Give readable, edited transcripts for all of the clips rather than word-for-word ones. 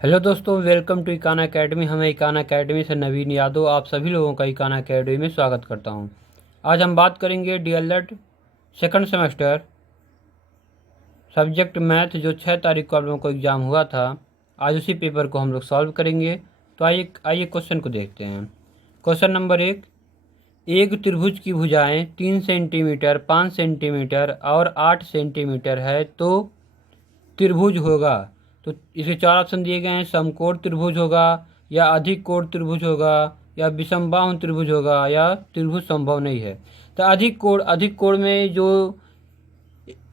Hello दोस्तों, welcome to Ekana academy. हमें Ekana academy से नवीन यादव आप सभी लोगों का इकाना अकेडमी में स्वागत करता हूं। आज हम बात करेंगे DElEd second semester subject math, जो 6 तारीख को आप लोगों को एग्ज़ाम हुआ था। आज उसी पेपर को हम लोग सॉल्व करेंगे। तो आइए क्वेश्चन को देखते हैं। क्वेश्चन नंबर 1, एक त्रिभुज की भुजाएं 3 सेंटीमीटर, 5 सेंटीमीटर और 8 सेंटीमीटर है तो त्रिभुज होगा। तो इसके 4 ऑप्शन दिए गए हैं। समकोण त्रिभुज होगा, या अधिक कोण त्रिभुज होगा, या विषमबाहु त्रिभुज होगा, या त्रिभुज संभव नहीं है। तो अधिक कोण में जो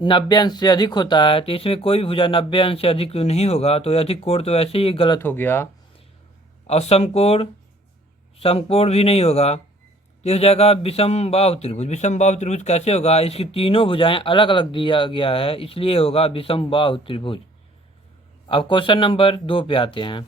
90 अंश से अधिक होता है, तो इसमें कोई भी भुजा 90 अंश से अधिक नहीं होगा, तो अधिक कोण तो ऐसे ही गलत हो गया। और समकोण भी नहीं होगा, तो हो जाएगा विषमबाहु त्रिभुज। विषमबाहु त्रिभुज कैसे होगा? इसकी तीनों भुजाएं अलग अलग दिया गया है, इसलिए होगा विषमबाहु त्रिभुज। अब क्वेश्चन नंबर 2 पे आते हैं।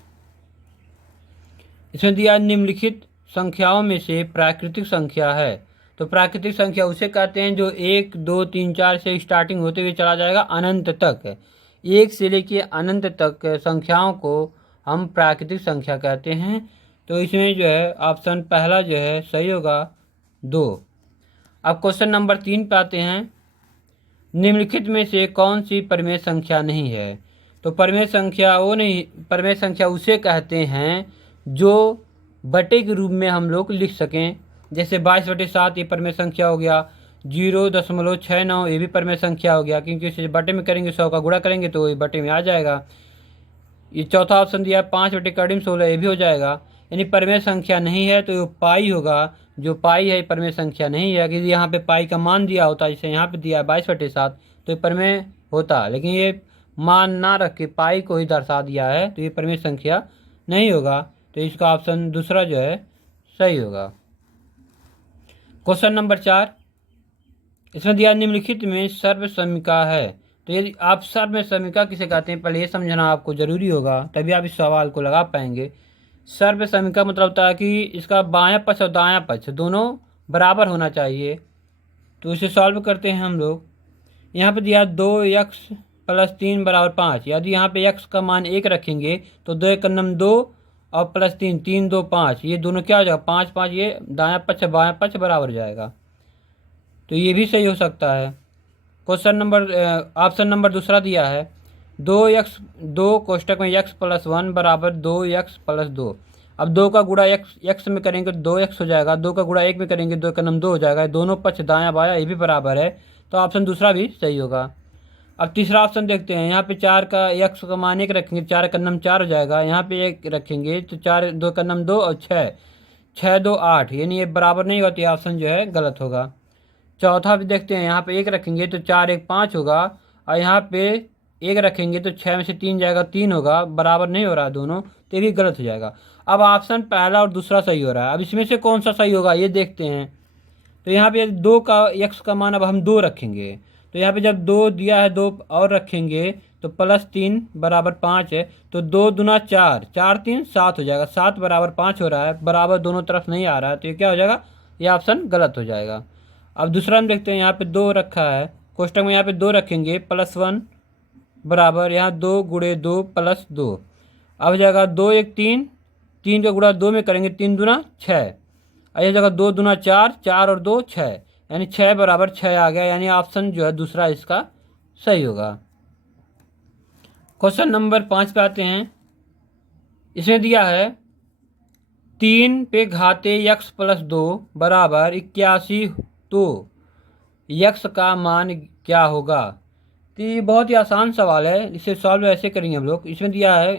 इसमें दिया निम्नलिखित संख्याओं में से प्राकृतिक संख्या है। तो प्राकृतिक संख्या उसे कहते हैं जो 1, 2, 3, 4 से स्टार्टिंग होते हुए चला जाएगा अनंत तक। 1 से लेके अनंत तक संख्याओं को हम प्राकृतिक संख्या कहते हैं। तो इसमें जो है ऑप्शन पहला जो है सही होगा 2। अब क्वेश्चन नंबर 3 पे आते हैं। निम्नलिखित में से कौन सी परिमेय संख्या नहीं है? तो परिमेय संख्या उसे कहते हैं जो बटे के रूप में हम लोग लिख सकें। जैसे 22/7 ये परिमेय संख्या हो गया। 0.69 ये भी परिमेय संख्या हो गया, क्योंकि इसे बटे में करेंगे 100 का गुणा करेंगे तो ये बटे में आ जाएगा। ये चौथा ऑप्शन दिया 5/16 ये भी हो जाएगा। यानी परिमेय संख्या नहीं है तो ये पाई होगा। जो पाई है परिमेय संख्या नहीं है, क्योंकि यहाँ पे पाई का मान दिया होता, जैसे यहाँ पे दिया है 22/7 तो ये परिमेय होता, लेकिन ये मान ना रख के पाई को ही दर्शा दिया है, तो ये परिमेय संख्या नहीं होगा। तो इसका ऑप्शन दूसरा जो है सही होगा। क्वेश्चन नंबर 4, इसमें दिया निम्नलिखित में सर्वसमिका है। तो यदि आप सर्वसमिका किसे कहते हैं, पहले ये समझना आपको जरूरी होगा, तभी आप इस सवाल को लगा पाएंगे। सर्वसमिका मतलब होता है कि इसका बायां पक्ष और दायां पक्ष दोनों बराबर होना चाहिए। तो इसे सॉल्व करते हैं हम लोग। यहाँ पे दिया 2x + 3 = 5। यदि यहाँ पे x का मान 1 रखेंगे तो 2 × 2 और +3, 3, 2, 5, ये दोनों क्या हो जाएगा 5, 5, ये दायां पक्ष बायां पक्ष बराबर हो जाएगा। तो ये भी सही हो सकता है। ऑप्शन नंबर दूसरा दिया है 2 कोष्टक में x + 1 = 2x + 2। अब 2 का गुणा x में करेंगे तो 2x हो जाएगा। 2 का गुणा 1 में करेंगे 2 × 2 हो जाएगा। दोनों पक्ष दायां बायां ये भी बराबर है, तो ऑप्शन दूसरा भी सही होगा। अब तीसरा ऑप्शन देखते हैं। यहाँ पे 4 का x का मान 1 रखेंगे, 4 × 4 हो जाएगा। यहाँ पे 1 रखेंगे तो 4, 2 × 2 और 6, 6, 2, 8, यानी ये बराबर नहीं होती, ऑप्शन जो है गलत होगा। चौथा भी देखते हैं। यहाँ पे 1 रखेंगे तो 4, 1, 5 होगा, और यहाँ पे 1 रखेंगे तो 6 में से 3 जाएगा, 3 होगा, बराबर नहीं हो रहा है दोनों, तो ये भी गलत हो जाएगा। अब ऑप्शन पहला और दूसरा सही हो रहा है। अब इसमें से कौन सा सही होगा ये देखते हैं। तो यहाँ पे 2 का x का मान अब हम 2 रखेंगे, तो यहाँ पे जब 2 दिया है 2 और रखेंगे तो +3 = 5 है। तो 2 दूना 4, 4, 3, 7 हो जाएगा। 7 = 5 हो रहा है, बराबर दोनों तरफ नहीं आ रहा है, तो ये क्या हो जाएगा, ये ऑप्शन गलत हो जाएगा। अब दूसरा हम देखते हैं। यहाँ पे 2 रखा है कोष्टक में, यहाँ पे 2 रखेंगे +1 बराबर यहाँ 2 × 2 + 2। अब हो जाएगा 2, 1, 3, 3 का गुणा 2 में करेंगे 3 दूना 6, और यह जगह 2 दूना 4, 4 और 2 6, यानी 6 = 6 आ गया, यानी ऑप्शन जो है दूसरा इसका सही होगा। क्वेश्चन नंबर 5 पे आते हैं। इसमें दिया है 3 पे घाते x + 2 = 81, तो x का मान क्या होगा? तो ये बहुत ही आसान सवाल है, इसे सॉल्व ऐसे करेंगे हम लोग। इसमें दिया है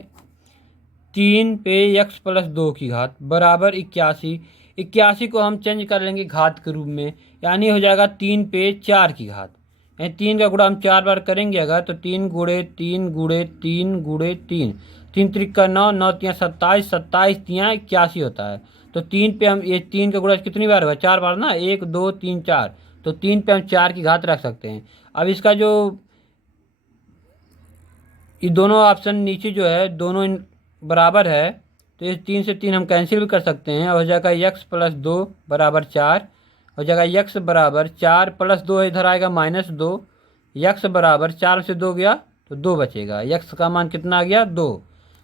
3 पे x + 2 की घात = 81। 81 को हम चेंज कर लेंगे घात के रूप में, यानी हो जाएगा 3 पे 4 की घात। यानी 3 का गुणा हम 4 बार करेंगे अगर, तो 3 × 3 × 3 × 3, 3 त्रिक का 9, 9 तियाँ 27, 27 तियाँ 81 होता है। तो 3 पे हम ये 3 का गुणा कितनी बार हुआ, 4 बार ना, 1, 2, 3, 4, तो 3 पे हम 4 की घात रख सकते हैं। अब इसका जो ये दोनों ऑप्शन नीचे जो है दोनों बराबर है, तो इस 3 से 3 हम कैंसिल भी कर सकते हैं, और हो जाएगा x + 2 = 4, हो जाएगा x = 4 + 2 इधर आएगा -2, x = 4 से 2 गया तो 2 बचेगा। x का मान कितना आ गया 2।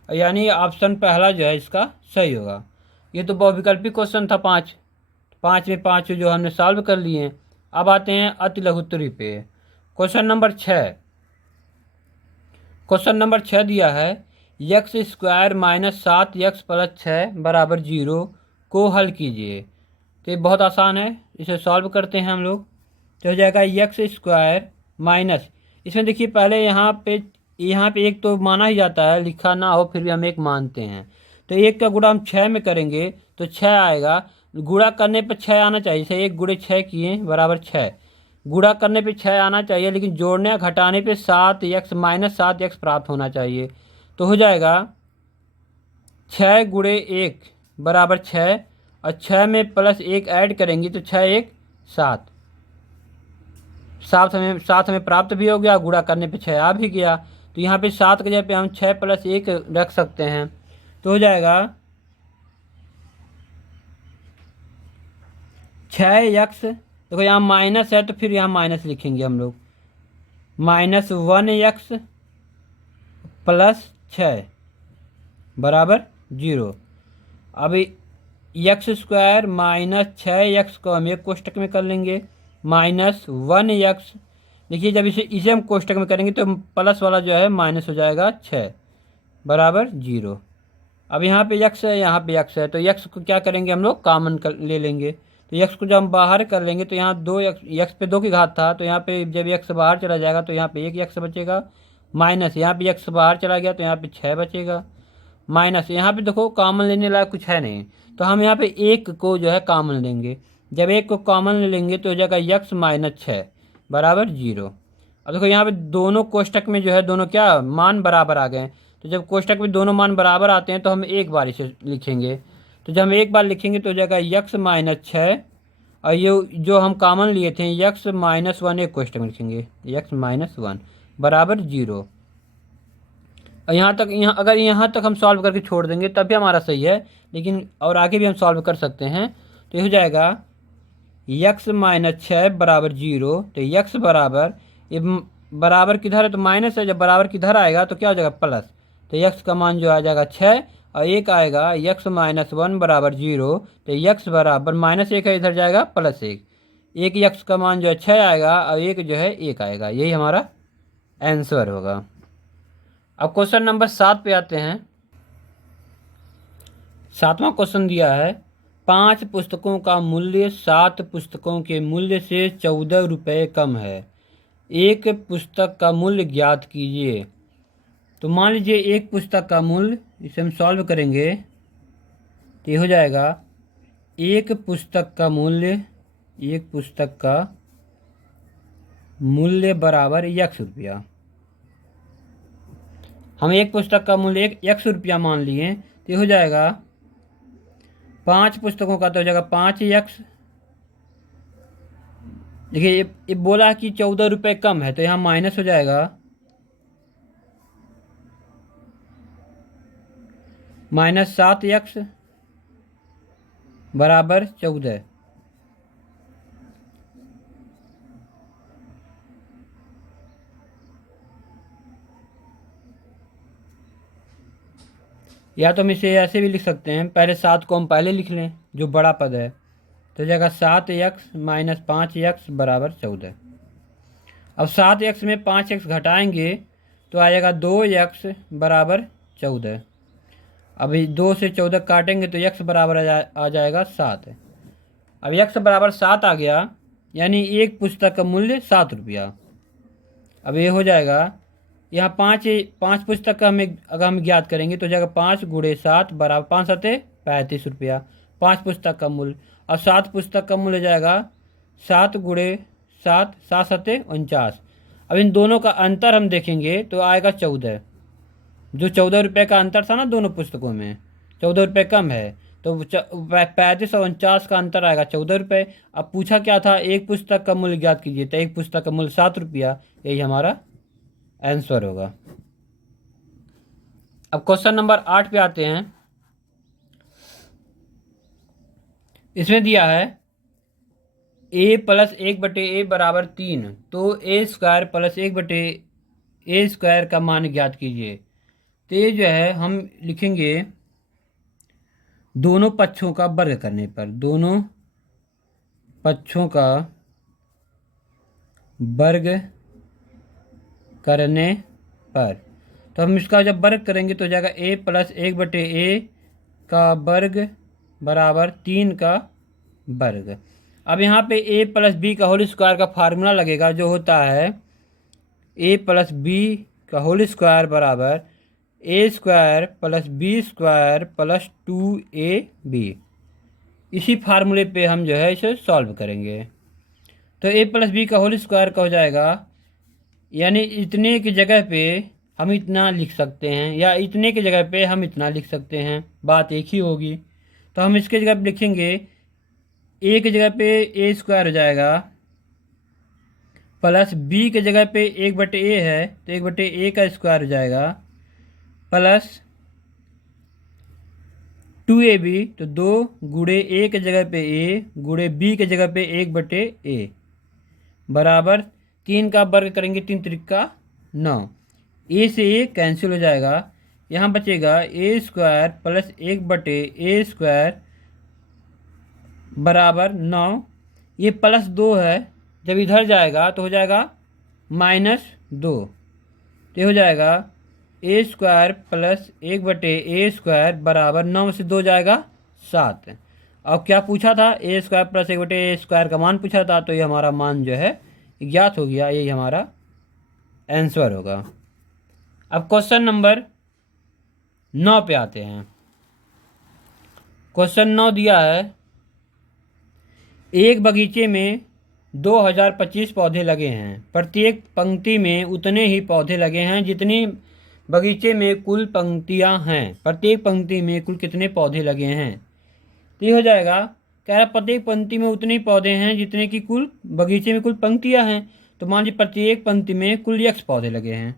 यानी ऑप्शन पहला जो है इसका सही होगा। ये तो बहुविकल्पी क्वेश्चन था 5, 5 में 5 जो हमने सॉल्व कर लिए हैं। अब आते हैं अति लघुत्तरी पे। क्वेश्चन नंबर 6, क्वेश्चन नंबर 6 दिया है x square minus 7 x plus 6 बराबर 0 को हल कीजिए। तो ये बहुत आसान है, इसे सॉल्व करते हैं हम लोग। तो हो जाएगा एक्स स्क्वायर माइनस, इसमें देखिए पहले यहाँ पे एक तो माना ही जाता है, लिखा ना हो फिर भी हम एक मानते हैं। तो एक का गुणा हम 6 में करेंगे तो 6 आएगा। गुणा करने पर 6 आना चाहिए, जैसे 1 गुणे 6 किए बराबर 6। गुणा करने पे 6 आना चाहिए, लेकिन जोड़ने या घटाने पे 7 एक्स माइनस 7 एक्स प्राप्त होना चाहिए। तो हो जाएगा 6 गुणे 1 बराबर 6, और 6 में प्लस 1 ऐड करेंगे तो 6 1 7, 7 हमें प्राप्त भी हो गया, गुणा करने पे 6 आ भी गया। तो यहाँ पे 7 की जगह पे हम 6 प्लस 1 रख सकते हैं। तो हो जाएगा 6 एक्स, देखो यहाँ माइनस है तो फिर यहाँ माइनस लिखेंगे हम लोग, माइनस 1 एक्स प्लस 6 बराबर 0। अब एक्स स्क्वायर माइनस 6 एक्स को हम एक कोष्टक में कर लेंगे, माइनस 1 एक्स। देखिए जब इसे हम कोष्टक में करेंगे तो प्लस वाला जो है माइनस हो जाएगा 6 बराबर 0। अब यहाँ पे एक्स है, यहाँ पे एक्स है, तो एक्स को क्या करेंगे हम लोग कॉमन ले लेंगे। तो एक्स को जब हम बाहर कर लेंगे तो यहाँ 2 एक्स पे 2 की घात था, तो यहाँ पे जब एक्स बाहर चला जाएगा तो यहाँ पे 1 एक्स बचेगा, माइनस यहाँ पे एक्स बाहर चला गया तो यहाँ पे 6 बचेगा, माइनस यहाँ पे देखो कॉमन लेने लायक कुछ है नहीं, तो हम यहाँ पे 1 को जो है कॉमन लेंगे। जब 1 को कॉमन ले लेंगे तो हो जाएगा एक्स माइनस 6 बराबर 0। अब देखो यहाँ पे दोनों कोष्टक में जो है दोनों क्या मान बराबर आ गए, तो जब कोष्टक में दोनों मान बराबर आते हैं तो हम एक बार इसे लिखेंगे। तो जब हम एक बार लिखेंगे तो हो जाएगा एक्स माइनस 6, और ये जो हम कॉमन लिए थे एक्स माइनस 1 एक कोष्टक में लिखेंगे, एक्स माइनस 1 बराबर 0। और अगर यहाँ तक हम सॉल्व करके छोड़ देंगे तब भी हमारा सही है, लेकिन और आगे भी हम सॉल्व कर सकते हैं। तो ये हो जाएगा एक्स माइनस 6 बराबर 0। तो एक्स बराबर, ये बराबर किधर है तो माइनस है, जब बराबर किधर आएगा तो क्या हो जाएगा प्लस। तो एक्स का मान जो आ जाएगा 6, और एक आएगा एक्स माइनस 1 बराबर 0। तो एक्स बराबर माइनस 1 है, इधर जाएगा प्लस 1, एक एक्स का मान जो है 6 आएगा और एक जो है 1 आएगा। यही हमारा आंसर होगा। अब क्वेश्चन नंबर 7 पे आते हैं। 7वां क्वेश्चन दिया है 5 पुस्तकों का मूल्य 7 पुस्तकों के मूल्य से 14 रुपये कम है, एक पुस्तक का मूल्य ज्ञात कीजिए। तो मान लीजिए एक पुस्तक का मूल्य, इसे हम सॉल्व करेंगे तो ये हो जाएगा एक पुस्तक का मूल्य बराबर एक्स रुपया। हम एक पुस्तक का मूल्य एक्स रुपया मान लिए, तो ये हो जाएगा 5 पुस्तकों का तो हो जाएगा 5 एक्स। देखिए ये बोला कि 14 रुपये कम है, तो यहाँ माइनस हो जाएगा, माइनस 7 एक्स बराबर 14। या तो हम इसे ऐसे भी लिख सकते हैं, पहले 7 को हम पहले लिख लें जो बड़ा पद है, तो हो जाएगा 7 एक्स माइनस 5 एक्स बराबर 14। अब 7 एक्स में 5 एक्स घटाएंगे तो आ जाएगा 2 एक्स बराबर 14। अभी 2 से 14 काटेंगे तो एक्स बराबर आ जाएगा 7। अब एक्स बराबर 7 आ गया, यानी एक पुस्तक का मूल्य 7 रुपया। अब ये हो जाएगा, यहाँ 5 पुस्तक का हमें अगर हम ज्ञात करेंगे तो हो जाएगा 5 गुणे 7 बराबर 5 सते 35 रुपया, 5 पुस्तक का मूल्य। और 7 पुस्तक का मूल्य हो जाएगा 7 गुणे 7, 7 सते 49। अब इन दोनों का अंतर हम देखेंगे तो आएगा 14। जो 14 रुपये का अंतर था ना दोनों पुस्तकों में, 14 रुपये कम है, तो 35 और 49 का अंतर आएगा 14 रुपये। अब पूछा क्या था, एक पुस्तक का मूल्य ज्ञात कीजिए, तो एक पुस्तक का मूल्य 7 रुपया, यही हमारा आंसर होगा। अब क्वेश्चन नंबर 8 पे आते हैं। इसमें दिया है a प्लस 1/a बराबर 3, तो a square plus 1/a square का मान ज्ञात कीजिए। तो ये जो है हम लिखेंगे दोनों पक्षों का वर्ग करने पर, दोनों पक्षों का वर्ग करने पर, तो हम इसका जब वर्ग करेंगे तो हो जाएगा a प्लस 1/a का वर्ग बराबर 3 का वर्ग। अब यहाँ पे a प्लस बी का होल स्क्वायर का फार्मूला लगेगा, जो होता है a प्लस बी का होल स्क्वायर बराबर a square plus B square plus 2ab। इसी फार्मूले पे हम जो है इसे सॉल्व करेंगे। तो a प्लस बी का होल स्क्वायर का हो जाएगा, यानी इतने की जगह पे हम इतना लिख सकते हैं या इतने की जगह पे हम इतना लिख सकते हैं, बात एक ही होगी। तो हम इसके जगह पे लिखेंगे a की जगह पे a स्क्वायर हो जाएगा प्लस b की जगह पे 1/a है तो 1/a का स्क्वायर हो जाएगा प्लस 2ab, तो 2 गुणे a की जगह पे a गुणे b की जगह पे 1/a बराबर 3 का वर्ग करेंगे, 3 त्रिका 9, a से a कैंसिल हो जाएगा, यहाँ बचेगा a square plus 1/a square बराबर 9। ये प्लस 2 है, जब इधर जाएगा तो हो जाएगा -2, तो हो जाएगा a square plus 1/a square बराबर 9 से 2 जाएगा 7। अब क्या पूछा था, a square plus 1/a square का मान पूछा था, तो ये हमारा मान जो है ज्ञात हो गया, यही हमारा आंसर होगा। अब क्वेश्चन नंबर 9 पे आते हैं। क्वेश्चन 9 दिया है, एक बगीचे में 2025 पौधे लगे हैं, प्रत्येक पंक्ति में उतने ही पौधे लगे हैं जितनी बगीचे में कुल पंक्तियां हैं। प्रत्येक पंक्ति में कुल कितने पौधे लगे हैं, तो ये हो जाएगा, कह रहा प्रत्येक पंक्ति में उतने ही पौधे हैं जितने की कुल बगीचे में कुल पंक्तियां हैं। तो मान लीजिए प्रत्येक पंक्ति में कुल x पौधे लगे हैं,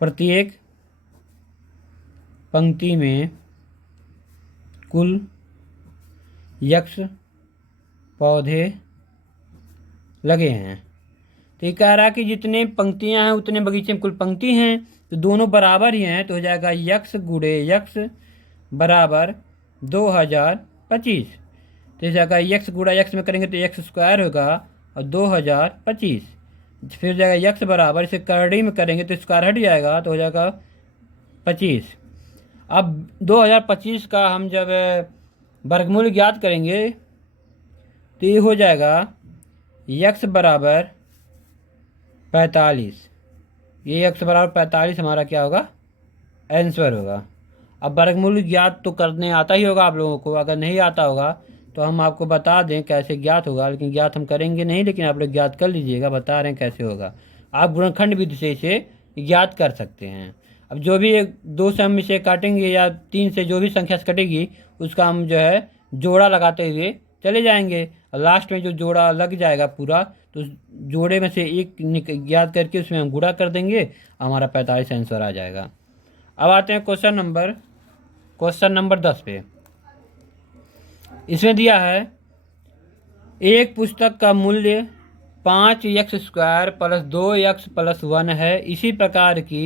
प्रत्येक पंक्ति में कुल x पौधे लगे हैं। तो ये कह रहा कि जितने पंक्तियां हैं उतने बगीचे में कुल पंक्ति हैं, तो दोनों बराबर ही हैं, तो हो जाएगा x गुणे x बराबर 2025। तो इस जगह x गुणा x में करेंगे तो x स्क्वायर होगा और 2025, फिर हो जाएगा x बराबर, इसे करड़ी में करेंगे तो स्क्वायर हट जाएगा तो हो जाएगा 25। अब 2025 का हम जब वर्गमूल ज्ञात करेंगे तो ये हो जाएगा x बराबर 45, ये x बराबर 45 हमारा क्या होगा, आंसर होगा। अब वर्गमूल ज्ञात तो करने आता ही होगा आप लोगों को, अगर नहीं आता होगा तो हम आपको बता दें कैसे ज्ञात होगा, लेकिन ज्ञात हम करेंगे नहीं, लेकिन आप लोग ज्ञात कर लीजिएगा, बता रहे हैं कैसे होगा। आप गुणनखंड विधि से इसे ज्ञात कर सकते हैं। अब जो भी 2 से हम इसे काटेंगे या 3 से जो भी संख्या से कटेगी उसका हम जो है जोड़ा लगाते हुए चले जाएंगे, और लास्ट में जो जोड़ा लग जाएगा पूरा, तो जोड़े में से एक ज्ञात करके उसमें हम गुणा कर देंगे, हमारा 45 आंसर आ जाएगा। अब आते हैं क्वेश्चन नंबर 10 पे। इसमें दिया है, एक पुस्तक का मूल्य 5x square plus 2x plus 1 है, इसी प्रकार की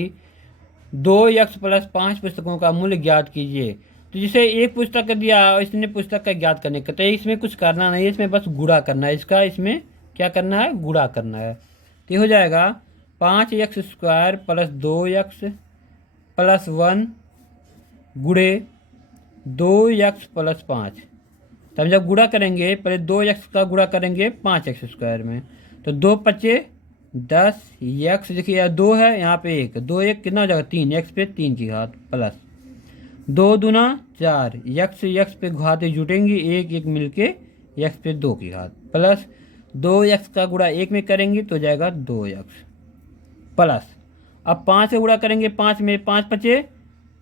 2x प्लस 5 पुस्तकों का मूल्य ज्ञात कीजिए। तो जिसे एक पुस्तक दिया इसने पुस्तक का ज्ञात करने का, तो इसमें कुछ करना नहीं है, इसमें बस गुणा करना है, इसका इसमें क्या करना है, गुणा करना है। तो ये हो जाएगा 5x square plus 2x plus 1 गुणे 2x प्लस 5। तब जब गुणा करेंगे पहले 2x का गुणा करेंगे 5x स्क्वायर में, तो 2 पचे 10 x, देखिए 2 है यहाँ पे 1, 2 1 कितना हो जाएगा 3, x पे 3 की घात प्लस 2 दूना 4, x पे घातें जुटेंगी 1 1 मिलके x पे 2 की घात प्लस 2x का गुणा 1 में करेंगे तो जाएगा 2x प्लस, अब 5 से गुणा करेंगे 5 में 5 पचे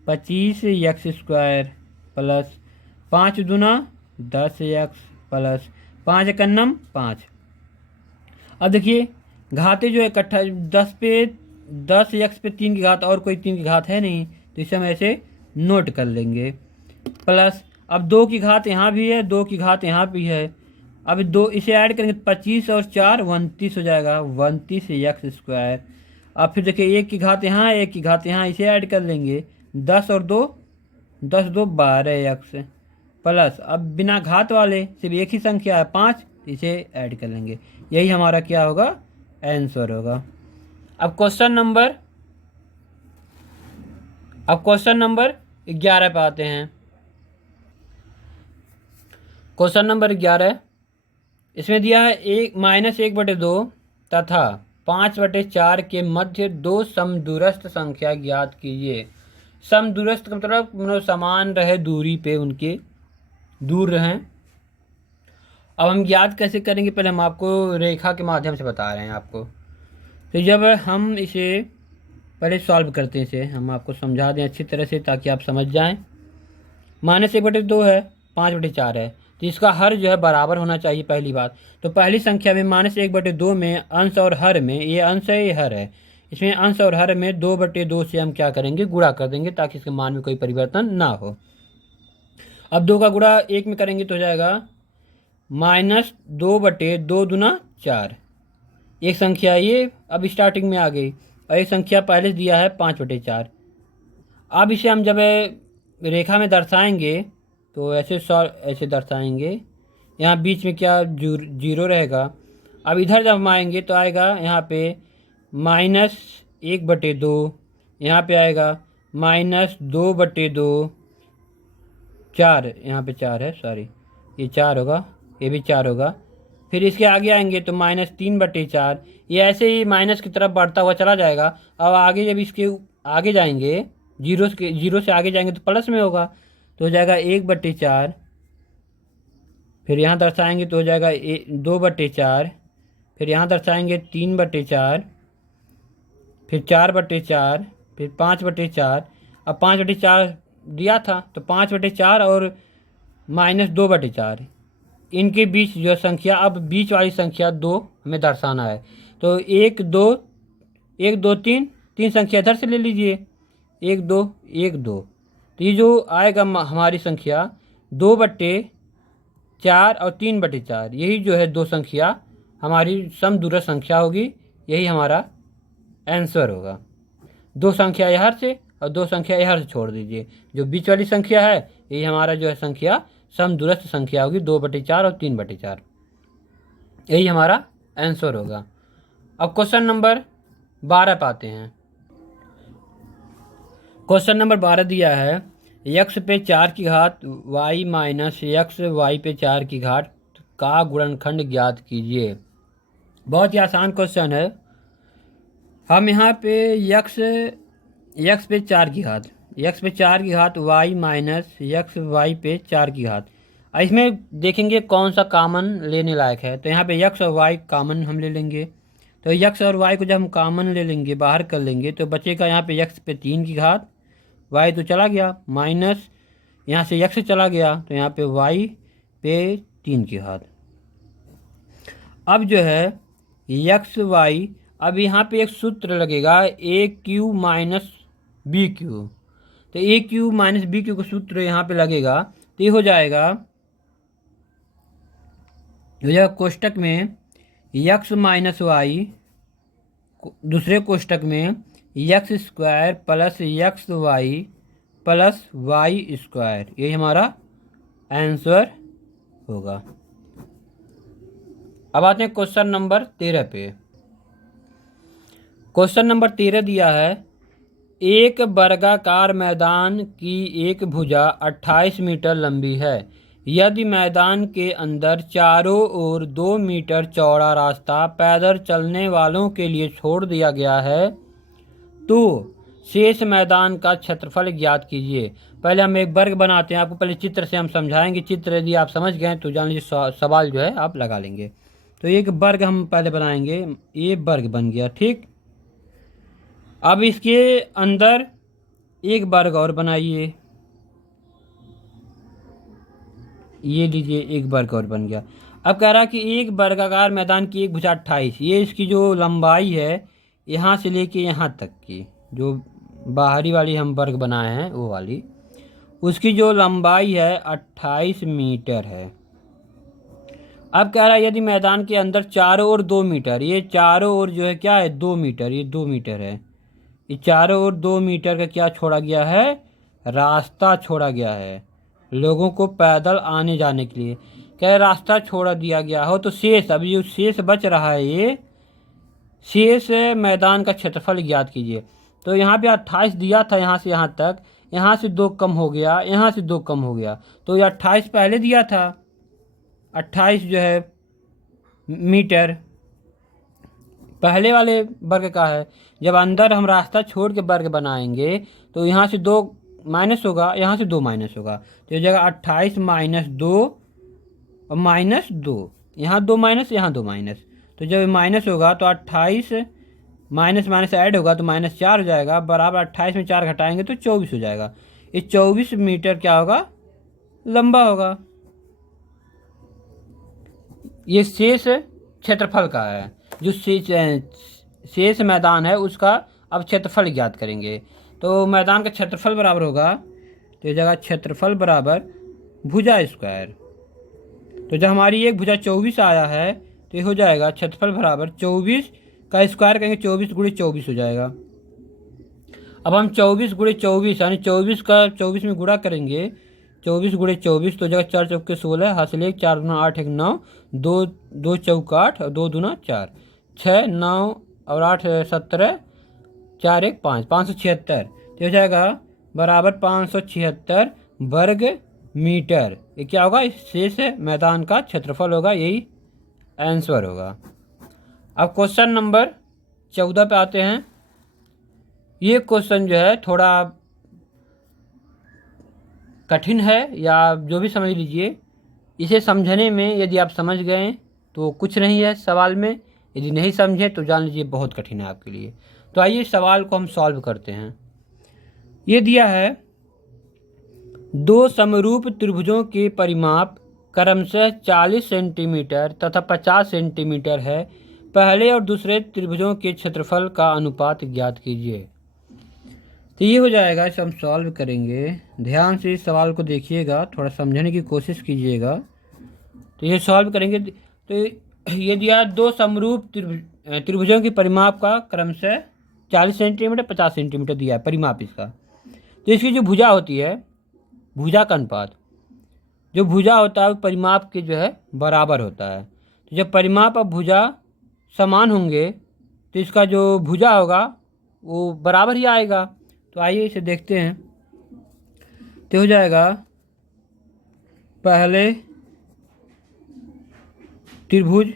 25x स्क्वायर प्लस 5 दूना 10x प्लस 5 एकन्नम 5। अब देखिए घातें जो इकट्ठा 10 पे 10x पे 3 की घात और कोई 3 की घात है नहीं, तो इसे हम ऐसे नोट कर लेंगे प्लस, अब 2 की घात यहाँ भी है 2 की घात यहाँ भी है, अब 2 इसे ऐड करेंगे 25 और 4 29 हो जाएगा 29x स्क्वायर। अब फिर देखिए 1 की घात यहाँ, 1 की घात यहाँ, इसे ऐड कर लेंगे। 10 और 2, 10 2 12x प्लस, अब बिना घात वाले सिर्फ एक ही संख्या है 5, इसे ऐड कर लेंगे। यही हमारा क्या होगा, आंसर होगा। अब क्वेश्चन नंबर 11 पे आते हैं। क्वेश्चन नंबर 11, इसमें दिया है -1/2 तथा 5/4 के मध्य दो समदूरस्थ संख्या ज्ञात कीजिए। समदूरस्थ का मतलब समान रहे दूरी पे, उनके दूर रहें। अब हम ज्ञात कैसे करेंगे, पहले हम आपको रेखा के माध्यम से बता रहे हैं आपको। तो जब हम इसे पहले सॉल्व करते हैं, इसे हम आपको समझा दें अच्छी तरह से ताकि आप समझ जाएं। -1/2 है, 5/4 है, तो इसका हर जो है बराबर होना चाहिए पहली बात। तो पहली संख्या में -1/2 में अंश और हर में, ये अंश है ये हर है, इसमें अंश और हर में 2/2 से हम क्या करेंगे, गुणा कर देंगे ताकि इसके मान में कोई परिवर्तन ना हो। अब 2 का गुणा 1 में करेंगे तो हो जाएगा -2/2 दूना 4। एक संख्या ये अब स्टार्टिंग में आ गई और एक संख्या पहले दिया है 5/4। अब इसे हम जब रेखा में दर्शाएंगे तो ऐसे दर्शाएंगे, यहाँ बीच में क्या जीरो रहेगा। अब इधर जब हम आएंगे तो आएगा यहाँ पे -1/2, यहाँ पे आएगा -2/2, 4, यहाँ पे 4 है, सॉरी ये 4 होगा, ये भी 4 होगा। फिर इसके आगे आएंगे तो -3/4, ये ऐसे ही माइनस की तरफ बढ़ता हुआ चला जाएगा। अब आगे जब इसके आगे जाएंगे, जीरो से आगे जाएंगे तो प्लस में होगा, तो हो जाएगा 1/4। फिर यहाँ दर्शाएंगे तो हो जाएगा 2/4। फिर यहाँ दर्शाएंगे 3/4, फिर 4/4, फिर 5/4। अब 5/4 दिया था तो 5/4 और -2/4, इनके बीच जो संख्या, अब बीच वाली संख्या 2 हमें दर्शाना है। तो 1 2 3 संख्या इधर से ले लीजिए, 1 2 1 2। तो ये जो आएगा हमारी संख्या 2/4 और 3/4, यही जो है दो संख्या हमारी समदूरस्थ संख्या होगी, यही हमारा आंसर होगा। 2 संख्या यहाँ से और 2 संख्या यहाँ से छोड़ दीजिए, जो बीच वाली संख्या है यही हमारा जो है संख्या समदूरस्थ संख्या होगी, 2/4 और 3/4, यही हमारा आंसर होगा। अब क्वेश्चन नंबर 12 पे आते हैं। क्वेश्चन नंबर 12 दिया है x पे 4 की घात y माइनस x y पे 4 की घात का गुणनखंड ज्ञात कीजिए। बहुत ही आसान क्वेश्चन है। हम यहाँ पे x पे 4 की घात, x पे 4 की घात y माइनस x y पे 4 की घात, इसमें देखेंगे कौन सा कॉमन लेने लायक है। तो यहाँ पे x और y कॉमन हम ले लेंगे। तो x और y को जब हम कॉमन ले लेंगे, बाहर कर लेंगे, तो बचेगा यहाँ पे x पे 3 की घात, y तो चला गया, माइनस यहाँ से x चला गया, तो यहाँ पे y पे 3 की घात। अब जो है x y, अब यहाँ पे एक सूत्र लगेगा AQ माइनस BQ। तो AQ माइनस BQ का सूत्र यहाँ पे लगेगा, तो ये हो जाएगा कोष्टक में x माइनस वाई, दूसरे कोष्टक में x² plus XY plus Y², यही हमारा आंसर होगा। अब आते हैं क्वेश्चन नंबर 13 पे। क्वेश्चन नंबर 13 दिया है एक वर्गाकार मैदान की एक भुजा 28 मीटर लंबी है। यदि मैदान के अंदर चारों ओर 2 मीटर चौड़ा रास्ता पैदल चलने वालों के लिए छोड़ दिया गया है, तो शेष मैदान का क्षेत्रफल ज्ञात कीजिए। पहले हम एक वर्ग बनाते हैं, आपको पहले चित्र से हम समझाएंगे। चित्र यदि आप समझ गए तो जान लीजिए सवाल जो है आप लगा लेंगे। तो एक वर्ग हम पहले बनाएंगे, ये वर्ग बन गया, ठीक। अब इसके अंदर एक वर्ग और बनाइए, ये लीजिए एक वर्ग और बन गया। अब कह रहा है कि एक वर्गाकार मैदान की एक भुजा 28, ये इसकी जो लंबाई है यहाँ से लेके यहाँ तक की, जो बाहरी वाली हम वर्ग बनाए हैं वो वाली, उसकी जो लंबाई है 28 मीटर है। अब कह रहा है यदि मैदान के अंदर चारों ओर 2 मीटर, ये चारों ओर जो है क्या है 2 मीटर, ये 2 मीटर है, ये चारों ओर 2 मीटर का क्या छोड़ा गया है, रास्ता छोड़ा गया है लोगों को पैदल आने जाने के लिए। क्या रास्ता छोड़ा दिया गया हो तो शेष, अभी जो शेष बच रहा है ये शेष मैदान का क्षेत्रफल ज्ञात कीजिए। तो यहाँ पे 28 दिया था यहाँ से यहाँ तक, यहाँ से 2 कम हो गया, यहाँ से 2 कम हो गया, तो ये 28 पहले दिया था, 28 जो है मीटर पहले वाले वर्ग का है। जब अंदर हम रास्ता छोड़ के वर्ग बनाएंगे तो यहाँ से 2 माइनस होगा, यहाँ से 2 माइनस होगा, तो ये जगह 28 माइनस 2 और माइनस 2, यहाँ 2 माइनस, यहाँ 2 माइनस, तो जब माइनस होगा तो 28 माइनस माइनस ऐड होगा तो -4 हो जाएगा, बराबर 28 में 4 घटाएंगे तो 24 हो जाएगा। ये 24 मीटर क्या होगा, लंबा होगा। ये शेष क्षेत्रफल का है, जो शेष मैदान है उसका अब क्षेत्रफल ज्ञात करेंगे। तो मैदान का क्षेत्रफल बराबर होगा, तो इस जगह क्षेत्रफल बराबर भुजा स्क्वायर। तो जब हमारी एक भुजा 24 आया है तो ये हो जाएगा क्षेत्रफल बराबर 24 का स्क्वायर करेंगे, 24 गुणे 24 हो जाएगा। अब हम 24 गुणे 24 यानी 24 का 24 में गुणा करेंगे, 24 गुणे 24, तो जगह 4 चौके 16, हासिल 1, 4 दूना 8, 1 9, 2 चौका 8 और 2 दूना 4, 6 9 और 8 17, 4 1 5, 576, तो हो जाएगा बराबर 576 वर्ग मीटर। ये क्या होगा, इस शेष मैदान का क्षेत्रफल होगा, यही आंसर होगा। अब क्वेश्चन नंबर 14 पे आते हैं। ये क्वेश्चन जो है थोड़ा कठिन है, या जो भी समझ लीजिए, इसे समझने में यदि आप समझ गए तो कुछ नहीं है सवाल में, यदि नहीं समझे तो जान लीजिए बहुत कठिन है आपके लिए। तो आइए सवाल को हम सॉल्व करते हैं। ये दिया है 2 समरूप त्रिभुजों के परिमाप क्रमशः 40 सेंटीमीटर तथा 50 सेंटीमीटर है। पहले और दूसरे त्रिभुजों के क्षेत्रफल का अनुपात ज्ञात कीजिए। तो ये हो जाएगा, इसे हम सॉल्व करेंगे। ध्यान से इस सवाल को देखिएगा, थोड़ा समझने की कोशिश कीजिएगा। तो ये सॉल्व करेंगे तो ये दिया 2 समरूप त्रिभुजों के परिमाप का क्रमशः 40 सेंटीमीटर 50 सेंटीमीटर दिया है परिमाप इसका। तो इसकी जो भुजा होती है, भुजा का अनुपात, जो भुजा होता है वो परिमाप के जो है बराबर होता है। तो जब परिमाप और भुजा समान होंगे तो इसका जो भुजा होगा वो बराबर ही आएगा। तो आइए इसे देखते हैं। तो हो जाएगा पहले त्रिभुज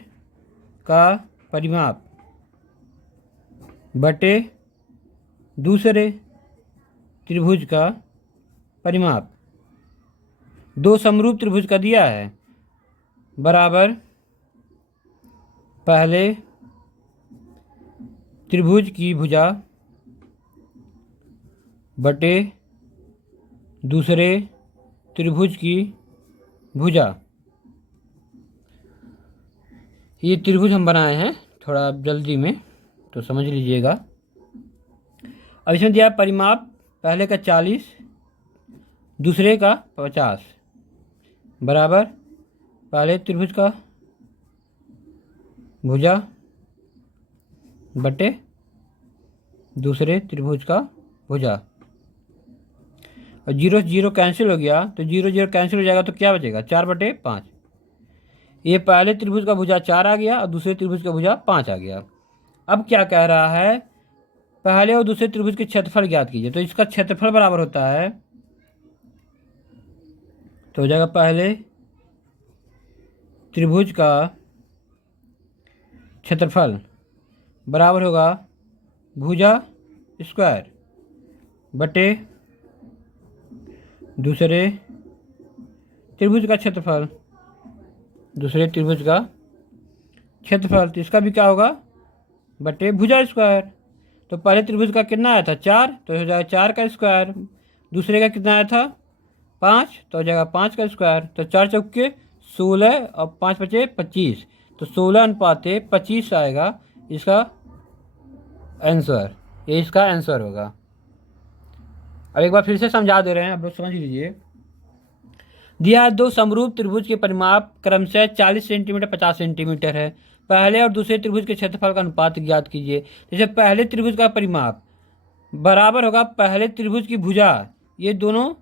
का परिमाप बटे दूसरे त्रिभुज का परिमाप, 2 समरूप त्रिभुज का दिया है, बराबर पहले त्रिभुज की भुजा बटे दूसरे त्रिभुज की भुजा। ये त्रिभुज हम बनाए हैं थोड़ा जल्दी में, तो समझ लीजिएगा। अब इसमें दिया परिमाप पहले का 40, दूसरे का 50, बराबर पहले त्रिभुज का भुजा बटे दूसरे त्रिभुज का भुजा। और 0 0 कैंसिल हो गया, तो 0 0 कैंसिल हो जाएगा तो क्या बचेगा, 4/5। ये पहले त्रिभुज का भुजा 4 आ गया और दूसरे त्रिभुज का भुजा 5 आ गया। अब क्या कह रहा है, पहले और दूसरे त्रिभुज के क्षेत्रफल ज्ञात कीजिए। तो इसका क्षेत्रफल बराबर होता है, तो हो जाएगा पहले त्रिभुज का क्षेत्रफल बराबर होगा भुजा स्क्वायर बटे दूसरे त्रिभुज का क्षेत्रफल, दूसरे त्रिभुज का क्षेत्रफल। तो इसका भी क्या होगा, बटे भुजा स्क्वायर। तो पहले त्रिभुज का कितना आया था 4, तो हो जाएगा 4 का स्क्वायर। दूसरे का कितना आया था 5, तो हो जाएगा 5 का स्क्वायर। तो 4 चौके 16 और 5 बचे 25, तो 16:25 आएगा इसका आंसर। ये इसका आंसर होगा। अब एक बार फिर से समझा दे रहे हैं, आप लोग समझ लीजिए। दिया है दो समरूप त्रिभुज के परिमाप क्रमशः 40 सेंटीमीटर 50 सेंटीमीटर है। पहले और दूसरे त्रिभुज के क्षेत्रफल का अनुपात ज्ञात कीजिए। जैसे पहले त्रिभुज का परिमाप बराबर होगा पहले त्रिभुज की भुजा, ये दोनों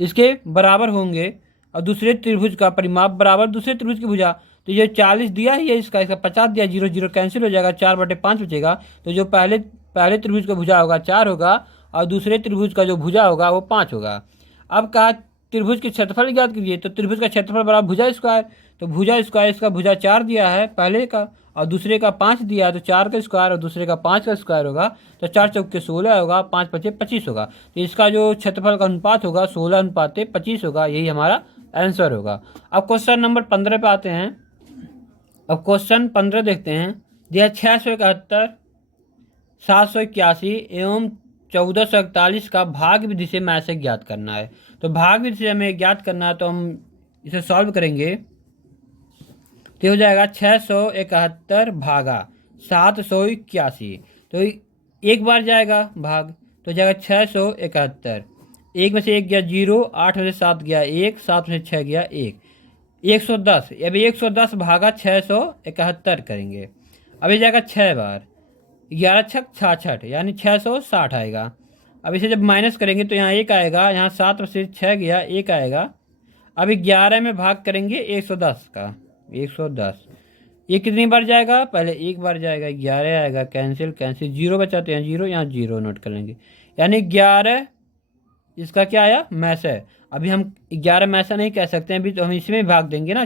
इसके बराबर होंगे, और दूसरे त्रिभुज का परिमाप बराबर दूसरे त्रिभुज की भुजा। तो ये 40 दिया ही है, इसका 50 दिया, 0 0 कैंसिल हो जाएगा, 4/5 बचेगा। तो जो पहले त्रिभुज का भुजा होगा 4 होगा, और दूसरे त्रिभुज का जो भुजा होगा वो 5 होगा। अब कहा त्रिभुज के क्षेत्रफल ज्ञात कीजिए, तो त्रिभुज का क्षेत्रफल बराबर भुजा स्क्वायर। तो भुजा स्क्वायर, इसका भुजा 4 दिया है पहले का, और दूसरे का 5 दिया है, तो 4 का स्क्वायर और दूसरे का 5 का स्क्वायर होगा, तो 4 चौके 16 होगा, 5 पचे 25 होगा। तो इसका जो क्षेत्रफल का अनुपात होगा 16:25 होगा, यही हमारा आंसर होगा। अब क्वेश्चन नंबर 15 पे आते हैं। अब क्वेश्चन 15 देखते हैं। दिया 671, 781 एवं 1441 का भाग विधि से मैसे ज्ञात करना है। तो भाग विधि से हमें ज्ञात करना है, तो हम इसे सॉल्व करेंगे। तो हो जाएगा 671 भागा 781। तो एक बार जाएगा भाग, तो जाएगा 671, एक में से 1 गया 0, 8 में से 7 गया 1, 7 में से 6 गया 1, 110। अभी 110 भागा 671 करेंगे। अभी जाएगा 6 बार, 11 छक 66, यानी 660 आएगा। अब इसे जब माइनस करेंगे तो यहाँ 1 आएगा, यहाँ 7 में से 6 गया 1 आएगा। अभी 11 में भाग करेंगे 110 का, 110। ये कितनी बार जाएगा, पहले एक बार जाएगा, 11 आएगा, कैंसिल कैंसिल, 0 बचाते हैं 0, यहाँ 0 नोट कर लेंगे, यानी 11 इसका क्या आया, मैसे। अभी हम 11 मैसा नहीं कह सकते हैं, अभी तो हम इसमें भाग देंगे ना,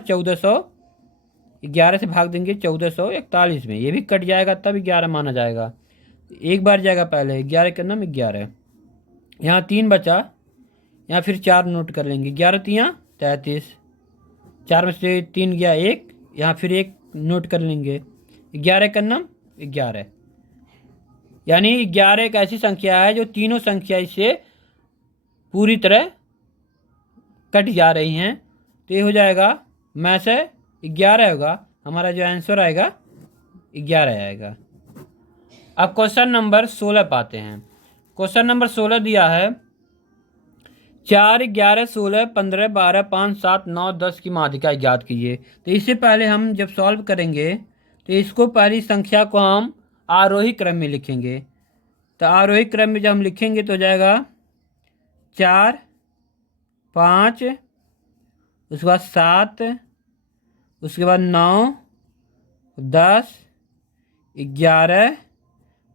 11 से भाग देंगे 1441 में, ये भी कट जाएगा तब 11 माना जाएगा। एक बार जाएगा पहले 11 करना में 11, यहाँ 3 बचा, यहाँ फिर 4 नोट कर लेंगे, 11 3 33, 4 में से 3 गया 1, यहाँ फिर 1 नोट कर लेंगे, 11 का नाम 11, यानी 11 एक ऐसी संख्या है जो तीनों संख्या इससे पूरी तरह कट जा रही हैं। तो ये हो जाएगा मैं से 11 होगा, हमारा जो आंसर आएगा 11 आएगा। अब क्वेश्चन नंबर 16 पाते हैं। क्वेश्चन नंबर 16 दिया है 4, 11, 16, 15, 12, 5, 7, 9, 10 की माध्यिका ज्ञात कीजिए। तो इससे पहले हम जब सॉल्व करेंगे तो इसको पहली संख्या को हम आरोही क्रम में लिखेंगे। तो आरोही क्रम में जब हम लिखेंगे तो हो जाएगा 4, 5, उसके बाद 7, उसके बाद 9, 10, 11,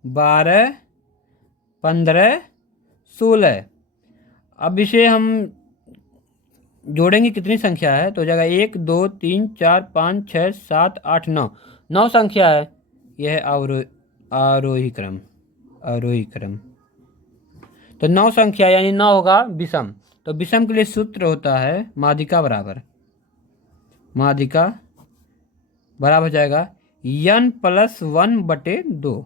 12, 15, 16। अब इसे हम जोड़ेंगे कितनी संख्या है, तो हो जाएगा 1, 2, 3, 4, 5, 6, 7, 8, 9, 9 संख्या है। यह है आरोही क्रम, आरोही क्रम। तो 9 संख्या यानी 9 होगा विषम। तो विषम के लिए सूत्र होता है माध्यिका बराबर हो जाएगा n + 1/2।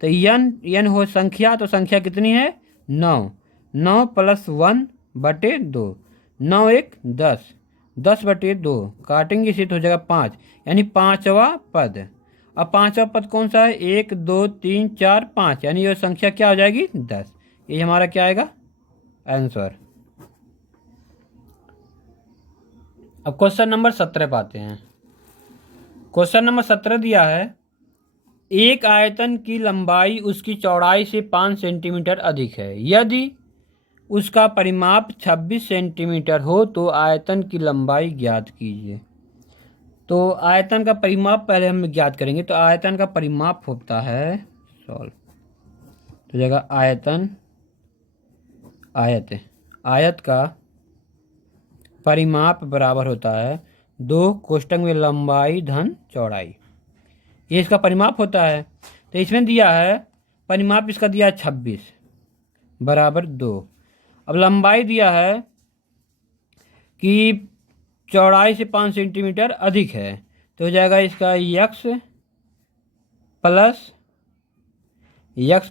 तो n हो संख्या, तो संख्या कितनी है 9, 9 + 1/2, 9 1 10, 10/2 काटेंगे इसे तो हो जाएगा 5, यानी 5वां पद। अब 5वां पद कौन सा है, 1 2 3 4 5, यानी ये संख्या क्या हो जाएगी 10। ये हमारा क्या आएगा आंसर। अब क्वेश्चन नंबर 17 पाते हैं। क्वेश्चन नंबर 17 दिया है एक आयतन की लंबाई उसकी चौड़ाई से 5 सेंटीमीटर अधिक है, यदि उसका परिमाप 26 सेंटीमीटर हो तो आयतन की लंबाई ज्ञात कीजिए। तो आयतन का परिमाप पहले हम ज्ञात करेंगे। तो आयतन का परिमाप होता है सॉल्व, तो जगह आयत का परिमाप बराबर होता है 2 कोष्ठक में लंबाई धन चौड़ाई, ये इसका परिमाप होता है। तो इसमें दिया है परिमाप इसका दिया है 26 बराबर 2। अब लंबाई दिया है कि चौड़ाई से 5 सेंटीमीटर अधिक है, तो हो जाएगा इसका x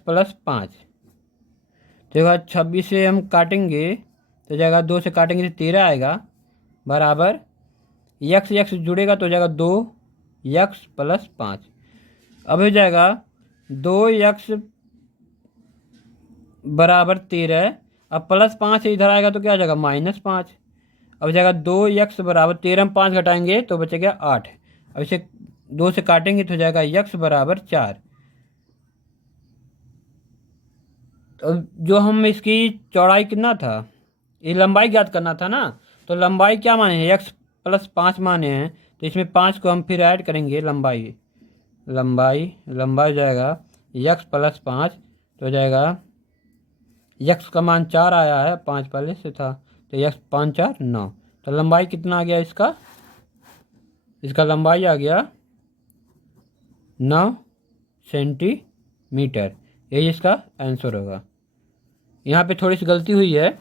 प्लस 5। तो 26 से हम काटेंगे तो जाएगा 2 से काटेंगे तो 13 आएगा, बराबर x जुड़ेगा तो हो जाएगा 2x + 5। अब हो जाएगा 2x बराबर 13। अब +5 इधर आएगा तो क्या हो जाएगा -5, अब बचेगा 2x बराबर 13 में 5 घटाएंगे तो बचेगा 8। अब इसे 2 से काटेंगे तो हो जाएगा x बराबर 4। तो जो हम इसकी चौड़ाई कितना था, ये लंबाई ज्ञात करना था ना, तो लंबाई क्या माने हैं, x प्लस 5 माने हैं, तो इसमें 5 को हम फिर ऐड करेंगे। लंबाई हो जाएगा x प्लस 5, तो हो जाएगा x का मान 4 आया है, 5 पहले से था, तो x 5 4 9। तो लंबाई कितना आ गया इसका लंबाई आ गया 9 सेंटीमीटर। यही इसका आंसर होगा। यहाँ पे थोड़ी सी गलती हुई है,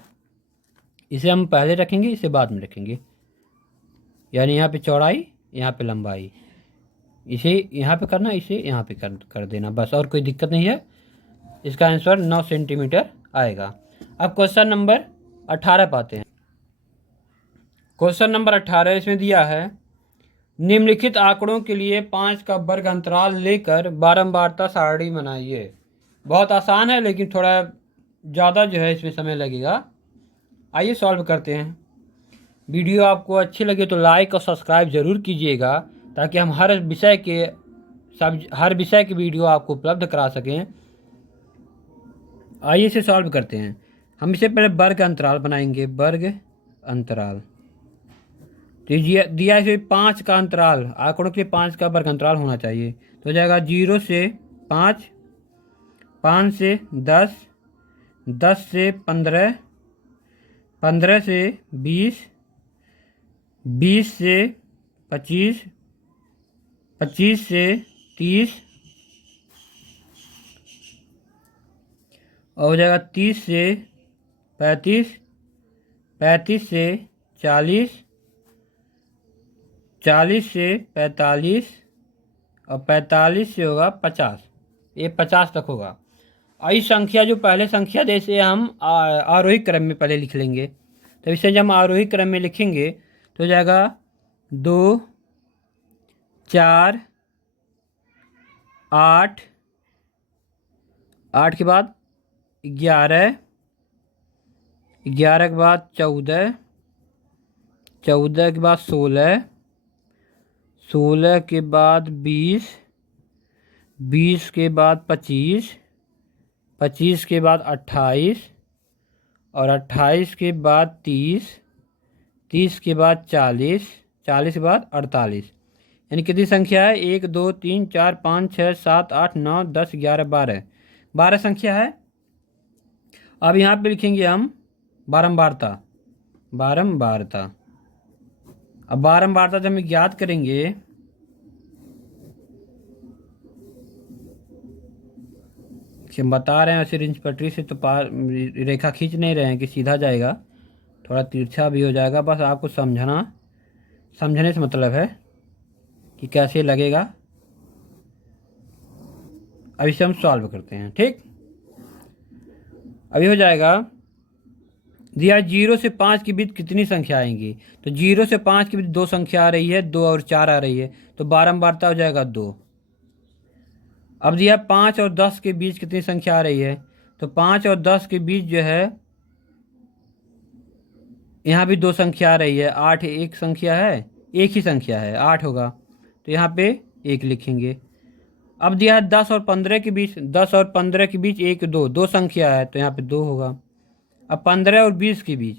इसे हम पहले रखेंगे, इसे बाद में रखेंगे। यानी यहाँ पे चौड़ाई, यहाँ पे लंबाई, इसे यहाँ पे करना, इसे यहाँ पे कर देना, बस, और कोई दिक्कत नहीं है। इसका आंसर 9 सेंटीमीटर आएगा। अब क्वेश्चन नंबर 18 पाते हैं। क्वेश्चन नंबर 18 इसमें दिया है, निम्नलिखित आंकड़ों के लिए 5 का वर्ग अंतराल लेकर बारंबारता सारणी बनाइए। बहुत आसान है, लेकिन थोड़ा ज़्यादा जो है इसमें समय लगेगा। आइए सॉल्व करते हैं। वीडियो आपको अच्छी लगे तो लाइक और सब्सक्राइब ज़रूर कीजिएगा, ताकि हम हर विषय की वीडियो आपको उपलब्ध करा सकें। आइए इसे सॉल्व करते हैं। हम इसे पहले वर्ग अंतराल बनाएंगे। वर्ग अंतराल तो दिया इसे 5 का अंतराल, आंकड़ों के 5 का वर्ग अंतराल होना चाहिए। तो हो जाएगा 0 से 5, 5 से 10, 10 से 15, 15 से 20, 20 से 25, 25 से 30, और हो जाएगा 30 से 35, 35 से 40, 40 से 45, और 45 से होगा 50। ये 50 तक होगा। और इस संख्या जो पहले संख्या जैसे हम आरोही क्रम में पहले लिख लेंगे। तो इसे जब हम आरोही क्रम में लिखेंगे तो हो जाएगा 2, 4, 8, 8 के बाद 11, 11 के बाद 14, 14 के बाद 16, 16 के बाद 20, 20 के बाद 25, 25 के बाद 28, और 28 के बाद 30, 30 के बाद 40, 40 के बाद 48। यानी कितनी संख्या है, 1 2 3 4 5 6 7 8 9 10 11 12, 12 संख्या है। अब यहाँ पे लिखेंगे हम बारंबारता। अब बारंबारता जब हम ज्ञात करेंगे, हम बता रहे हैं ऐसे रिंच पटरी से तो रेखा खींच नहीं रहे हैं कि सीधा जाएगा, थोड़ा तिरछा भी हो जाएगा। बस आपको समझने से मतलब है कि कैसे लगेगा। अब इसे हम सॉल्व करते हैं। ठीक, अभी हो जाएगा दिया 0 से 5 के बीच कितनी संख्या आएंगी। तो 0 से 5 के बीच 2 संख्या आ रही है, 2 और 4 आ रही है, तो बारंबारता हो जाएगा 2। अब दिया 5 और 10 के बीच कितनी संख्या आ रही है। तो 5 और 10 के बीच जो है यहाँ भी 2 संख्या आ रही है। 8 एक संख्या है, एक ही संख्या है, 8 होगा, तो यहाँ पे 1 लिखेंगे। अब दिया है 10 और 15 के बीच, 10 और 15 के बीच 1 2, 2 संख्या है, तो यहाँ पे 2 होगा। अब 15 और 20 के बीच,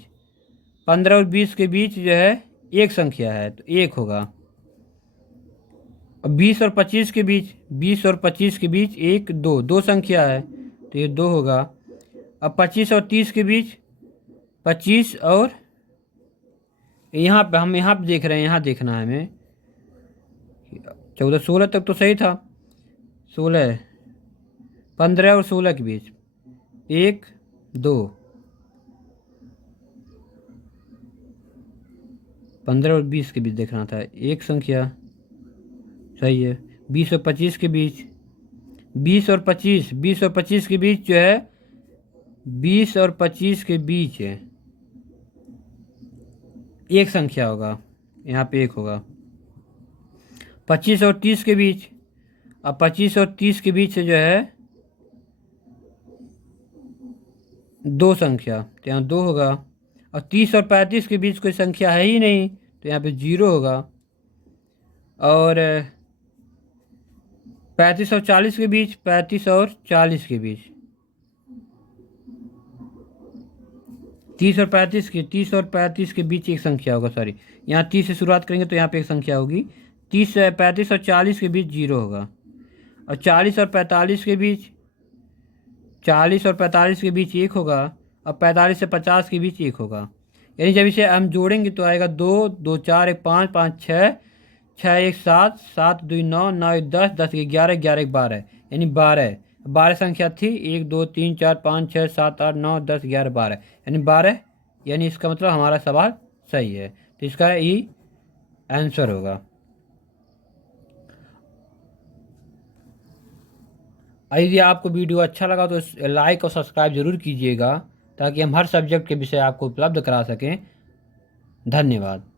15 और 20 के बीच जो है 1 संख्या है, तो 1 होगा। अब 20 और 25 के बीच, 20 और 25 के बीच 1 2, 2 संख्या है, तो ये 2 होगा। अब 25 और 30 के बीच, 25 और यहाँ पे हम यहाँ पे देख रहे हैं, यहाँ देखना है हमें। 14 16 तक तो सही था, 16 15 और 16 के बीच 1 2, 15 और 20 के बीच देखना था, 1 संख्या सही है। 20 और 25 के बीच, 20 और 25, 20 और 25 के बीच जो है, 20 और 25 के बीच है 1 संख्या होगा, यहाँ पे 1 होगा। 25 और 30 के बीच, अब 25 और 30 के बीच जो है 2 संख्या, तो यहाँ 2 होगा। और 30 और 35 के बीच कोई संख्या है ही नहीं, तो यहाँ पे 0 होगा। और 35 और 40 के बीच, 35 और 40 के बीच, 30 और 35 के बीच एक संख्या होगा। सॉरी, यहाँ 30 से शुरुआत करेंगे तो यहाँ पे एक संख्या होगी। 35 और 40 के बीच 0 होगा। और 40 और 45 के बीच, 40 और 45 के बीच 1 होगा। और 45 से 50 के बीच 1 होगा। यानी जब इसे हम जोड़ेंगे तो आएगा 2, 2 4 1 5, 5 6, 6 1 7, 7 2 9, 9 1 10, 10 1 11, 11 1 12, यानी 12 संख्या थी। 1 2 3 4 5 6 7 8 9 10 11 12, यानी 12, यानी इसका मतलब हमारा सवाल सही है। तो इसका ई आंसर होगा। यदि आपको वीडियो अच्छा लगा तो लाइक और सब्सक्राइब जरूर कीजिएगा, ताकि हम हर सब्जेक्ट के विषय आपको उपलब्ध करा सकें। धन्यवाद।